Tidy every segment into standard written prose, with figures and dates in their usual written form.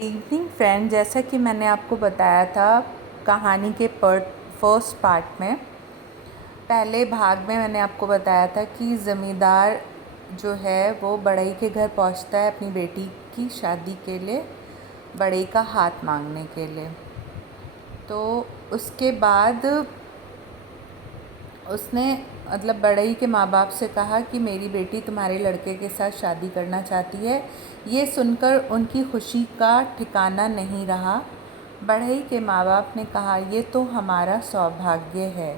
Evening friend, जैसा कि मैंने आपको बताया था कहानी के फर्स्ट पार्ट में, पहले भाग में मैंने आपको बताया था कि ज़मींदार जो है वो बढ़ई के घर पहुंचता है अपनी बेटी की शादी के लिए, बढ़ई का हाथ मांगने के लिए। तो उसके बाद उसने बढ़ई के माँ बाप से कहा कि मेरी बेटी तुम्हारे लड़के के साथ शादी करना चाहती है। ये सुनकर उनकी खुशी का ठिकाना नहीं रहा। बढ़ई के माँ बाप ने कहा, ये तो हमारा सौभाग्य है,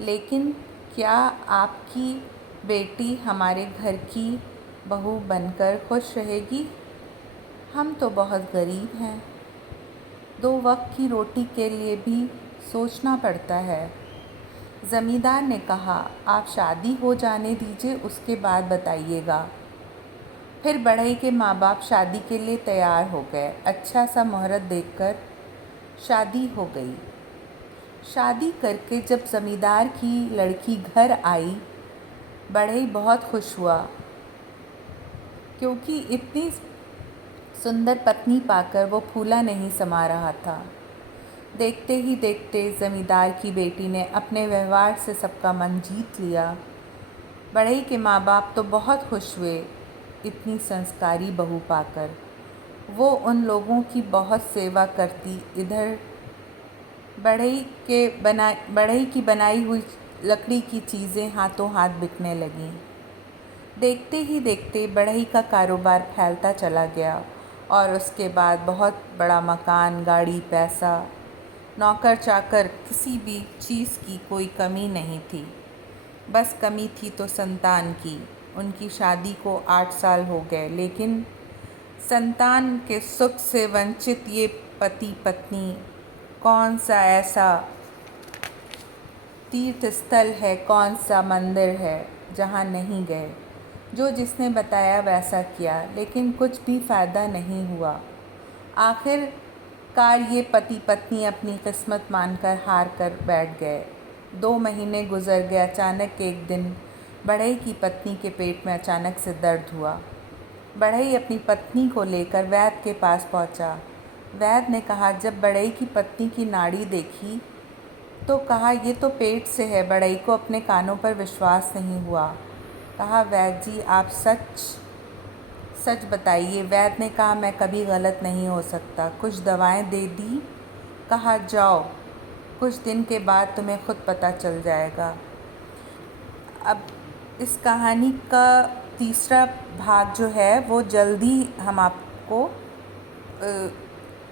लेकिन क्या आपकी बेटी हमारे घर की बहू बनकर खुश रहेगी? हम तो बहुत गरीब हैं, 2 वक्त की रोटी के लिए भी सोचना पड़ता है। ज़मींदार ने कहा, आप शादी हो जाने दीजिए, उसके बाद बताइएगा। फिर बढ़ई के माँ बाप शादी के लिए तैयार हो गए। अच्छा सा मुहूर्त देखकर शादी हो गई। शादी करके जब ज़मींदार की लड़की घर आई, बढ़ई बहुत खुश हुआ, क्योंकि इतनी सुंदर पत्नी पाकर वो फूला नहीं समा रहा था। देखते ही देखते ज़मींदार की बेटी ने अपने व्यवहार से सबका मन जीत लिया। बढ़ई के माँ बाप तो बहुत खुश हुए इतनी संस्कारी बहू पाकर। वो उन लोगों की बहुत सेवा करती। इधर बढ़ई की बनाई हुई लकड़ी की चीज़ें हाथों हाथ बिकने लगीं। देखते ही देखते बढ़ई का कारोबार फैलता चला गया और उसके बाद बहुत बड़ा मकान, गाड़ी, पैसा, नौकर चाकर, किसी भी चीज़ की कोई कमी नहीं थी। बस कमी थी तो संतान की। उनकी शादी को 8 साल हो गए, लेकिन संतान के सुख से वंचित ये पति पत्नी, कौन सा ऐसा तीर्थ स्थल है, कौन सा मंदिर है जहाँ नहीं गए। जो जिसने बताया वैसा किया, लेकिन कुछ भी फ़ायदा नहीं हुआ। आखिरकार ये पति पत्नी अपनी किस्मत मानकर हार कर बैठ गए। 2 महीने गुजर गए। अचानक एक दिन बढ़ई की पत्नी के पेट में अचानक से दर्द हुआ। बढ़ई अपनी पत्नी को लेकर वैद्य के पास पहुंचा। वैद्य ने कहा, जब बढ़ई की पत्नी की नाड़ी देखी तो कहा, ये तो पेट से है। बढ़ई को अपने कानों पर विश्वास नहीं हुआ। कहा, वैद्य जी आप सच सच बताइए। वैद्य ने कहा, मैं कभी गलत नहीं हो सकता। कुछ दवाएं दे दी। कहा, जाओ, कुछ दिन के बाद तुम्हें खुद पता चल जाएगा। अब इस कहानी का तीसरा भाग जो है वो जल्दी हम आपको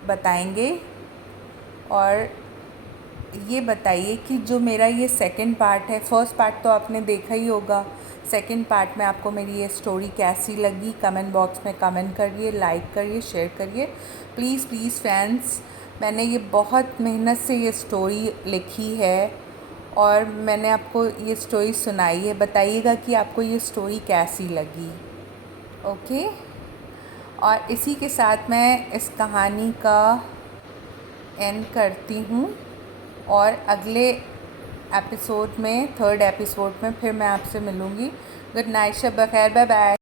बताएंगे। और ये बताइए कि जो मेरा ये सेकंड पार्ट है, फर्स्ट पार्ट तो आपने देखा ही होगा, सेकंड पार्ट में आपको मेरी ये स्टोरी कैसी लगी कमेंट बॉक्स में कमेंट करिए, लाइक करिए, शेयर करिए। प्लीज़ प्लीज़ फ्रेंड्स, मैंने ये बहुत मेहनत से ये स्टोरी लिखी है और मैंने आपको ये स्टोरी सुनाई है। बताइएगा कि आपको ये स्टोरी कैसी लगी। ओके, और इसी के साथ मैं इस कहानी का एंड करती हूँ और अगले एपिसोड में, थर्ड एपिसोड में फिर मैं आपसे मिलूँगी। गुड नाइट, शब बखैर, बाय बाय।